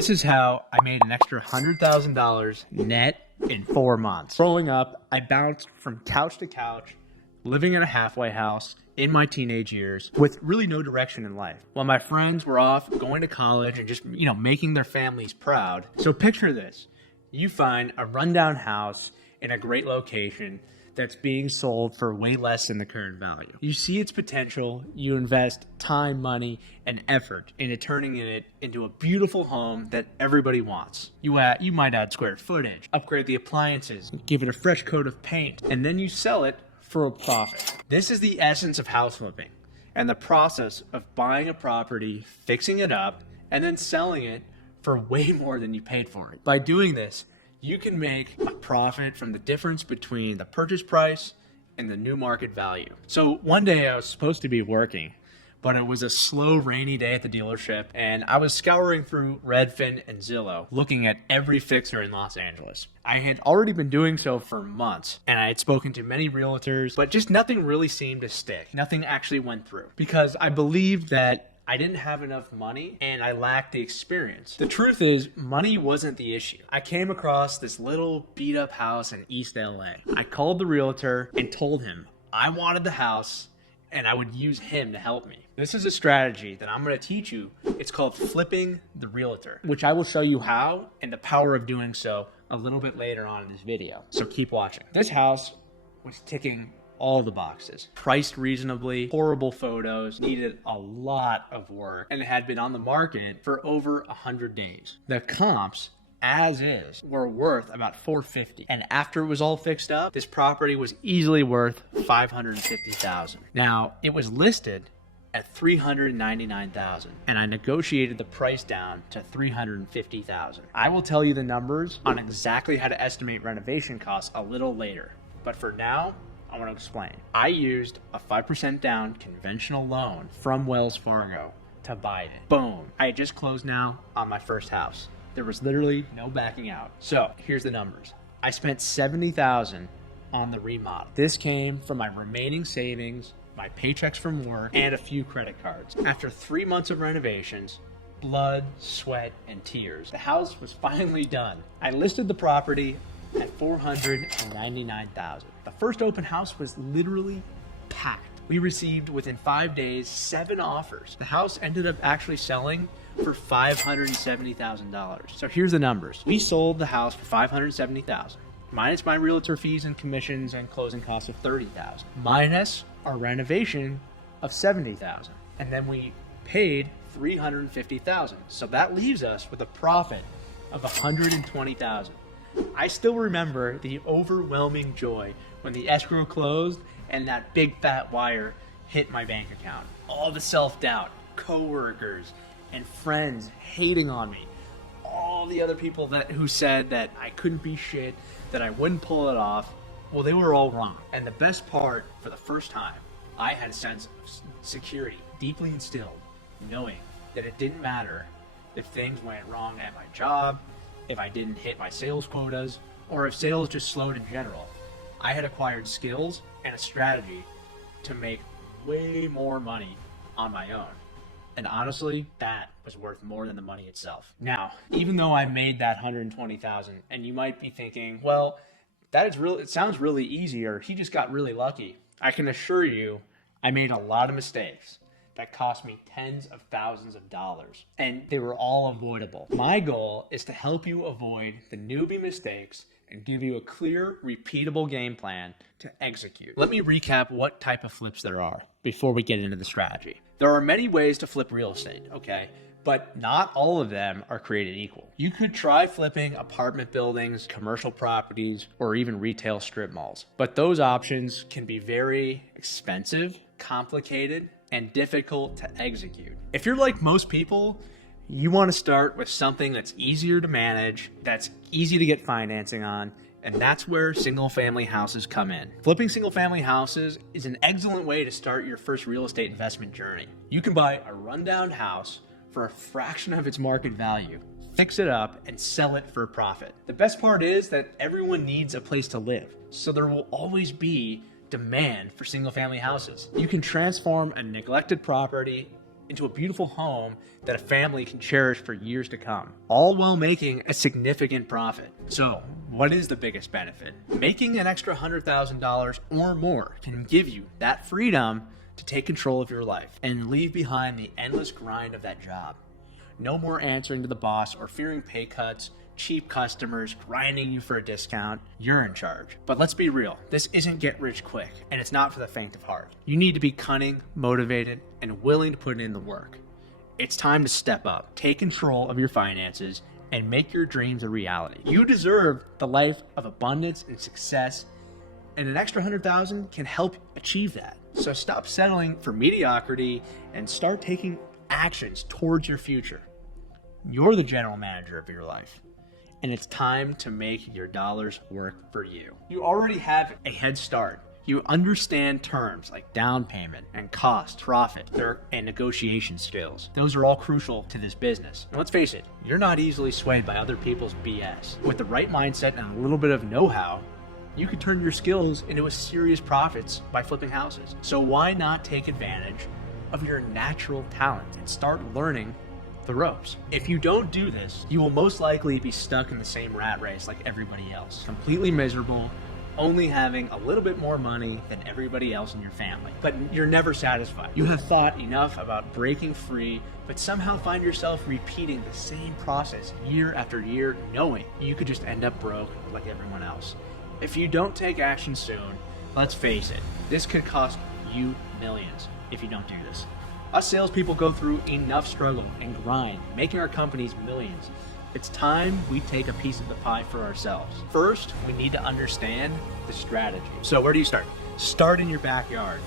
This is how I made an extra $100,000 net in 4 months. Growing up, I bounced from couch to couch, living in a halfway house in my teenage years with really no direction in life. While my friends were off going to college and just, making their families proud. So picture this. You find a rundown house in a great location that's being sold for way less than the current value. You see its potential, you invest time, money, and effort into turning it into a beautiful home that everybody wants. You might add square footage, upgrade the appliances, give it a fresh coat of paint, and then you sell it for a profit. This is the essence of house flipping and the process of buying a property, fixing it up, and then selling it for way more than you paid for it. By doing this, you can make a profit from the difference between the purchase price and the new market value. So one day I was supposed to be working, but it was a slow, rainy day at the dealership, and I was scouring through Redfin and Zillow, looking at every fixer in Los Angeles. I had already been doing so for months, and I had spoken to many realtors, but just nothing really seemed to stick. Nothing actually went through, because I believed that I didn't have enough money and I lacked the experience. The truth is, money wasn't the issue. I came across this little beat up house in East LA. I called the realtor and told him I wanted the house and I would use him to help me. This is a strategy that I'm going to teach you. It's called flipping the realtor, which I will show you how and the power of doing so a little bit later on in this video. So keep watching. This house was ticking all the boxes. Priced reasonably, horrible photos, needed a lot of work, and it had been on the market for over 100 days. The comps, as is, were worth about $450. And after it was all fixed up, this property was easily worth $550,000. Now, it was listed at $399,000, and I negotiated the price down to $350,000. I will tell you the numbers on exactly how to estimate renovation costs a little later. But for now, I want to explain. I used a 5% down conventional loan from Wells Fargo to buy it. Boom. I had just closed now on my first house. There was literally no backing out. So here's the numbers. I spent $70,000 on the remodel. This came from my remaining savings, my paychecks from work, and a few credit cards. After 3 months of renovations, blood, sweat, and tears, the house was finally done. I listed the property at $499,000. The first open house was literally packed. We received within 5 days 7 offers. The house ended up actually selling for $570,000. So here's the numbers. We sold the house for $570,000, minus my realtor fees and commissions and closing costs of $30,000, minus our renovation of $70,000, and then we paid $350,000. So that leaves us with a profit of $120,000. I still remember the overwhelming joy when the escrow closed and that big fat wire hit my bank account. All the self-doubt, coworkers, and friends hating on me. All the other people who said that I couldn't be shit, that I wouldn't pull it off, well, they were all wrong. And the best part, for the first time, I had a sense of security deeply instilled, knowing that it didn't matter if things went wrong at my job, if I didn't hit my sales quotas, or if sales just slowed in general. I had acquired skills and a strategy to make way more money on my own. And honestly, that was worth more than the money itself. Now, even though I made that $120,000, and you might be thinking, well, it sounds really easy, or he just got really lucky. I can assure you, I made a lot of mistakes that cost me tens of thousands of dollars, and they were all avoidable. My goal is to help you avoid the newbie mistakes and give you a clear, repeatable game plan to execute. Let me recap what type of flips there are before we get into the strategy. There are many ways to flip real estate, okay? But not all of them are created equal. You could try flipping apartment buildings, commercial properties, or even retail strip malls. But those options can be very expensive, complicated, and difficult to execute. If you're like most people, you want to start with something that's easier to manage, that's easy to get financing on, and that's where single-family houses come in. Flipping single-family houses is an excellent way to start your first real estate investment journey. You can buy a rundown house for a fraction of its market value, fix it up, and sell it for a profit. The best part is that everyone needs a place to live, so there will always be demand for single-family houses. You can transform a neglected property into a beautiful home that a family can cherish for years to come, all while making a significant profit. So, what is the biggest benefit? Making an extra $100,000 or more can give you that freedom to take control of your life and leave behind the endless grind of that job. No more answering to the boss or fearing pay cuts, cheap customers grinding you for a discount. You're in charge. But let's be real, this isn't get rich quick, and it's not for the faint of heart. You need to be cunning, motivated, and willing to put in the work. It's time to step up, take control of your finances, and make your dreams a reality. You deserve the life of abundance and success, and an extra $100,000 can help achieve that. So stop settling for mediocrity and start taking actions towards your future. You're the general manager of your life, and it's time to make your dollars work for you. You already have a head start. You understand terms like down payment and cost, profit, and negotiation skills. Those are all crucial to this business. And let's face it, you're not easily swayed by other people's BS. With the right mindset and a little bit of know-how, you could turn your skills into a serious profits by flipping houses. So why not take advantage of your natural talent and start learning the ropes? If you don't do this, you will most likely be stuck in the same rat race like everybody else, completely miserable, only having a little bit more money than everybody else in your family. But you're never satisfied. You have thought enough about breaking free, but somehow find yourself repeating the same process year after year, knowing you could just end up broke like everyone else. If you don't take action soon, let's face it, this could cost you millions if you don't do this. Us salespeople go through enough struggle and grind, making our companies millions. It's time we take a piece of the pie for ourselves. First, we need to understand the strategy. So where do you start? Start in your backyard.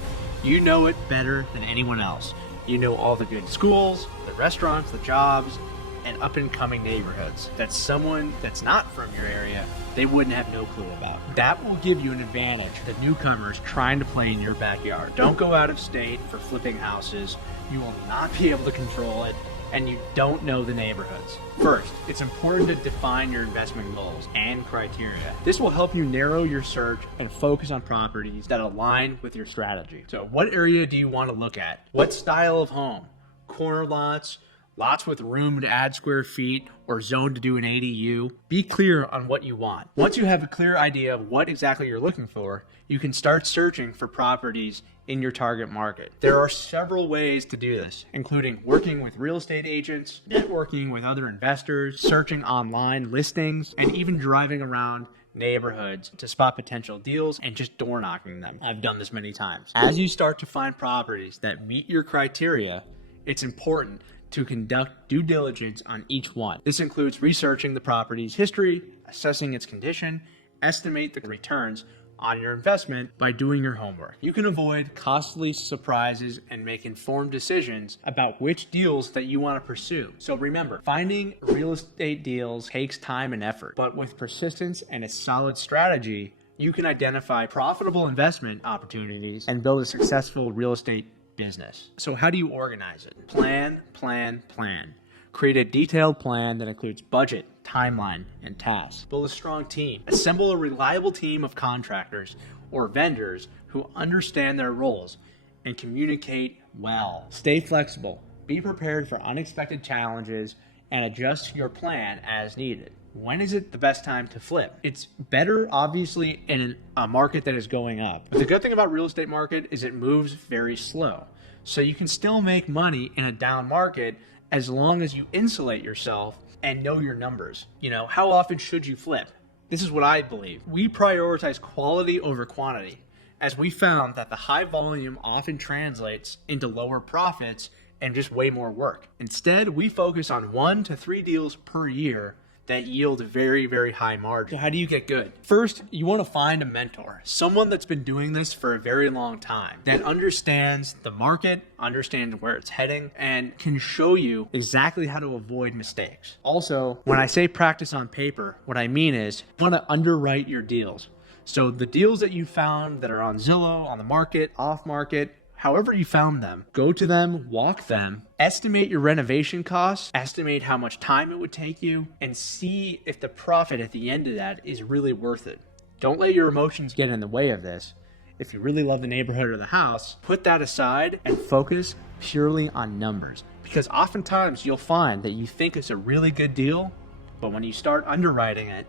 You know it better than anyone else. You know all the good schools, the restaurants, the jobs, and up-and-coming neighborhoods that someone that's not from your area, they wouldn't have no clue about. That will give you an advantage to newcomers trying to play in your backyard. Don't go out of state for flipping houses. You will not be able to control it, and you don't know the neighborhoods. First, it's important to define your investment goals and criteria. This will help you narrow your search and focus on properties that align with your strategy. So what area do you want to look at? What style of home? Corner lots, lots with room to add square feet, or zone to do an ADU. Be clear on what you want. Once you have a clear idea of what exactly you're looking for, you can start searching for properties in your target market. There are several ways to do this, including working with real estate agents, networking with other investors, searching online listings, and even driving around neighborhoods to spot potential deals and just door knocking them. I've done this many times. As you start to find properties that meet your criteria, it's important to conduct due diligence on each one. This includes researching the property's history, assessing its condition, estimate the returns on your investment by doing your homework. You can avoid costly surprises and make informed decisions about which deals that you want to pursue. So remember, finding real estate deals takes time and effort, but with persistence and a solid strategy, you can identify profitable investment opportunities and build a successful real estate business. So how do you organize it? Plan, plan, plan. Create a detailed plan that includes budget, timeline, and tasks. Build a strong team. Assemble a reliable team of contractors or vendors who understand their roles and communicate well. Stay flexible. Be prepared for unexpected challenges and adjust your plan as needed. When is it the best time to flip? It's better, obviously, in a market that is going up. But the good thing about real estate market is it moves very slow. So you can still make money in a down market as long as you insulate yourself and know your numbers. You know, how often should you flip? This is what I believe. We prioritize quality over quantity, as we found that the high volume often translates into lower profits and just way more work. Instead, we focus on 1 to 3 deals per year that yield very, very high margin. So how do you get good? First, you want to find a mentor, someone that's been doing this for a very long time, that understands the market, understands where it's heading, and can show you exactly how to avoid mistakes. Also, when I say practice on paper, what I mean is you want to underwrite your deals. So the deals that you found that are on Zillow, on the market, off market, however you found them, go to them, walk them, estimate your renovation costs, estimate how much time it would take you, and see if the profit at the end of that is really worth it. Don't let your emotions get in the way of this. if you really love the neighborhood or the house, put that aside and focus purely on numbers. Because oftentimes you'll find that you think it's a really good deal, but when you start underwriting it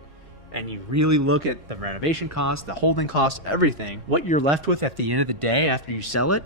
and you really look at the renovation costs, the holding costs, everything, what you're left with at the end of the day after you sell it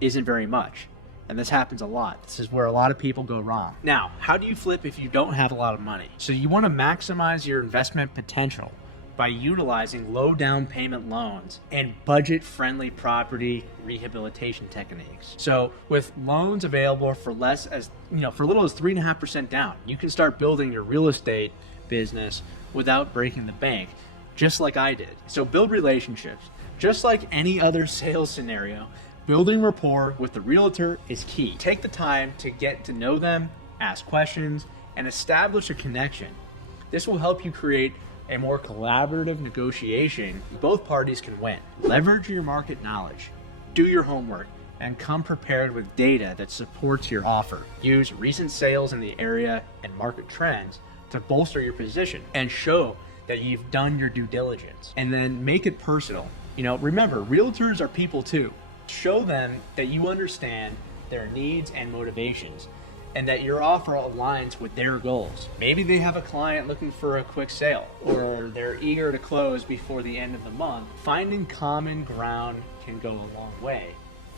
isn't very much. And this happens a lot. This is where a lot of people go wrong. Now, how do you flip if you don't have a lot of money? So you want to maximize your investment potential by utilizing low down payment loans and budget-friendly property rehabilitation techniques. So with loans available for less as, for little as 3.5% down, you can start building your real estate business without breaking the bank, just like I did. So build relationships. Just like any other sales scenario, building rapport with the realtor is key. Take the time to get to know them, ask questions, and establish a connection. This will help you create a more collaborative negotiation. Both parties can win. Leverage your market knowledge, do your homework, and come prepared with data that supports your offer. Use recent sales in the area and market trends to bolster your position and show that you've done your due diligence. And then make it personal. Remember, realtors are people too. Show them that you understand their needs and motivations, and that your offer aligns with their goals. Maybe they have a client looking for a quick sale, or they're eager to close before the end of the month. Finding common ground can go a long way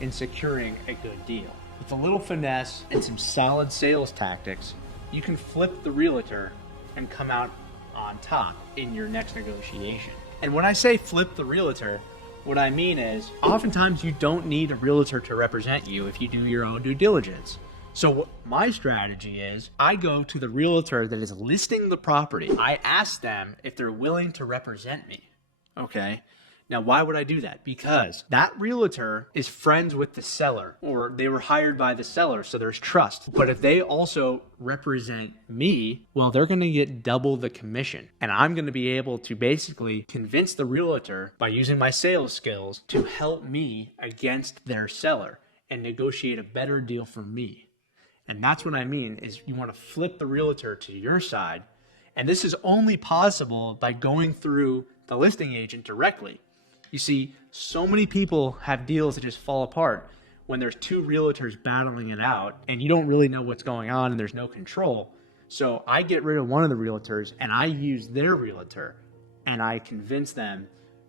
in securing a good deal. With a little finesse and some solid sales tactics, you can flip the realtor and come out on top in your next negotiation. And when I say flip the realtor, what I mean is, oftentimes you don't need a realtor to represent you if you do your own due diligence. So what my strategy is, I go to the realtor that is listing the property. I ask them if they're willing to represent me. Okay. Now, why would I do that? Because that realtor is friends with the seller, or they were hired by the seller, so there's trust. But if they also represent me, well, they're going to get double the commission. And I'm going to be able to basically convince the realtor by using my sales skills to help me against their seller and negotiate a better deal for me. And that's what I mean is you want to flip the realtor to your side. And this is only possible by going through the listing agent directly. You see, so many people have deals that just fall apart when there's two realtors battling it out and you don't really know what's going on and there's no control. So I get rid of one of the realtors and I use their realtor and I convince them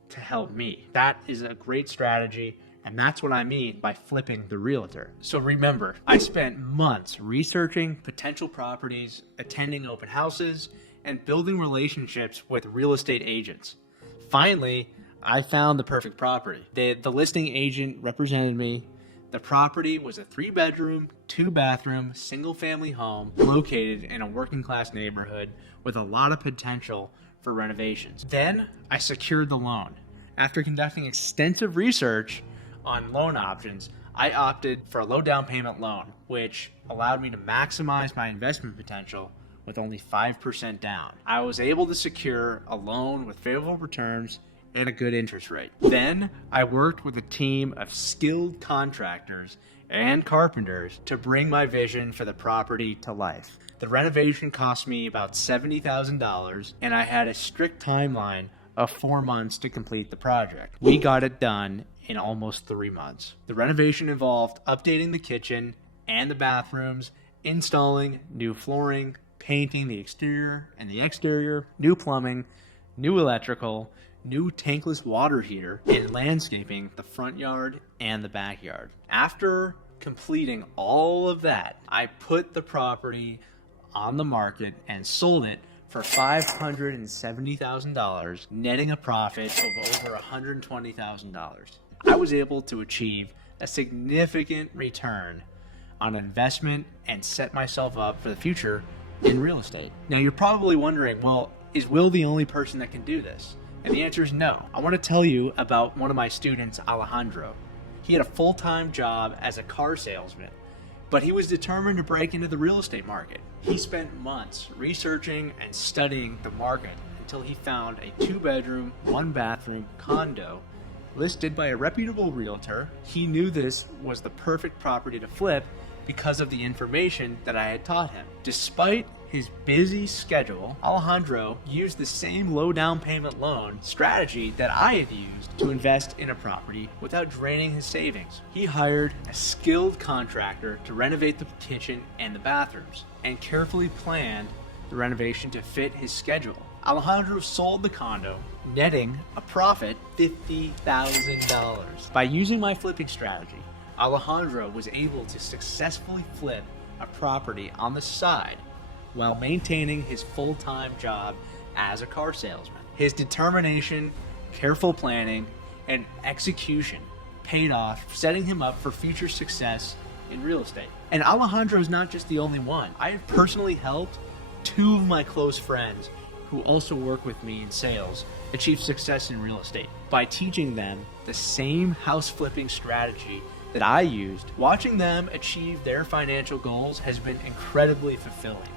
to help me. That is a great strategy. And that's what I mean by flipping the realtor. So remember, I spent months researching potential properties, attending open houses, and building relationships with real estate agents. Finally, I found the perfect property. The listing agent represented me. The property was a 3-bedroom, 2-bathroom, single-family home located in a working-class neighborhood with a lot of potential for renovations. Then I secured the loan. After conducting extensive research on loan options, I opted for a low down payment loan, which allowed me to maximize my investment potential with only 5% down. I was able to secure a loan with favorable returns and a good interest rate. Then I worked with a team of skilled contractors and carpenters to bring my vision for the property to life. The renovation cost me about $70,000, and I had a strict timeline of 4 months to complete the project. We got it done in almost 3 months. The renovation involved updating the kitchen and the bathrooms, installing new flooring, painting the exterior and the exterior, new plumbing, new electrical, new tankless water heater, and landscaping the front yard and the backyard. After completing all of that, I put the property on the market and sold it for $570,000, netting a profit of over $120,000. I was able to achieve a significant return on investment and set myself up for the future in real estate. Now you're probably wondering, well, is Will the only person that can do this? And the answer is no. I want to tell you about one of my students, Alejandro. He had a full-time job as a car salesman, but he was determined to break into the real estate market. He spent months researching and studying the market until he found a 2-bedroom, 1-bathroom condo listed by a reputable realtor. He knew this was the perfect property to flip because of the information that I had taught him. Despite his busy schedule, Alejandro used the same low down payment loan strategy that I had used to invest in a property without draining his savings. He hired a skilled contractor to renovate the kitchen and the bathrooms and carefully planned the renovation to fit his schedule. Alejandro sold the condo, netting a profit $50,000. By using my flipping strategy, Alejandro was able to successfully flip a property on the side while maintaining his full-time job as a car salesman. His determination, careful planning, and execution paid off, setting him up for future success in real estate. And Alejandro is not just the only one. I have personally helped two of my close friends who also work with me in sales achieve success in real estate by teaching them the same house flipping strategy that I used. Watching them achieve their financial goals has been incredibly fulfilling,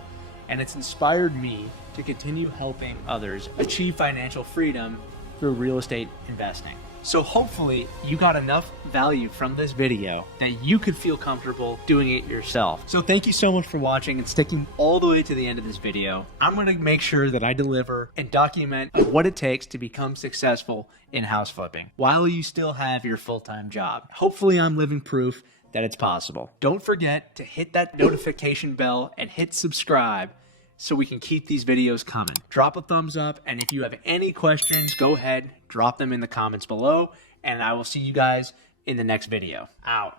and it's inspired me to continue helping others achieve financial freedom through real estate investing. So hopefully you got enough value from this video that you could feel comfortable doing it yourself. So thank you so much for watching and sticking all the way to the end of this video. I'm going to make sure that I deliver and document what it takes to become successful in house flipping while you still have your full-time job. Hopefully I'm living proof that it's possible. Don't forget to hit that notification bell and hit subscribe so we can keep these videos coming. Drop a thumbs up, and if you have any questions, go ahead, drop them in the comments below, and I will see you guys in the next video. Out.